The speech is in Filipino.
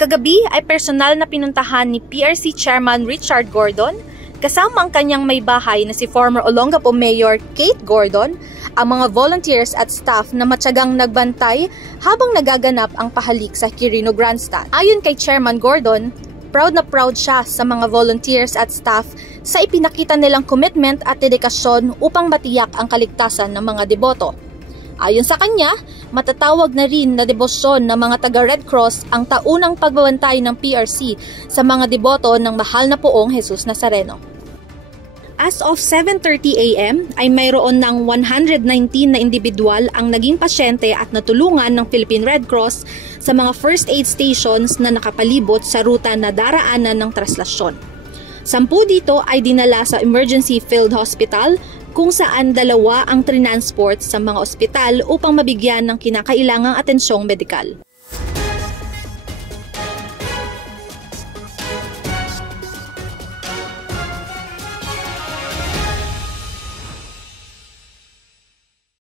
Kagabi ay personal na pinuntahan ni PRC Chairman Richard Gordon kasama ang kanyang may bahay na si former Olongapo Mayor Kate Gordon, ang mga volunteers at staff na matyagang nagbantay habang nagaganap ang pahalik sa Quirino Grandstand. Ayon kay Chairman Gordon, proud na proud siya sa mga volunteers at staff sa ipinakita nilang commitment at dedikasyon upang matiyak ang kaligtasan ng mga deboto. Ayon sa kanya, matatawag na rin na debosyon ng mga taga-Red Cross ang taunang pagbabantay ng PRC sa mga deboto ng mahal na poong Jesus Nazareno. As of 7:30 AM ay mayroon ng 119 na individual ang naging pasyente at natulungan ng Philippine Red Cross sa mga first aid stations na nakapalibot sa ruta na daraanan ng traslasyon. 10 dito ay dinala sa Emergency Field Hospital kung saan 2 ang trinansport sa mga ospital upang mabigyan ng kinakailangang atensyong medikal.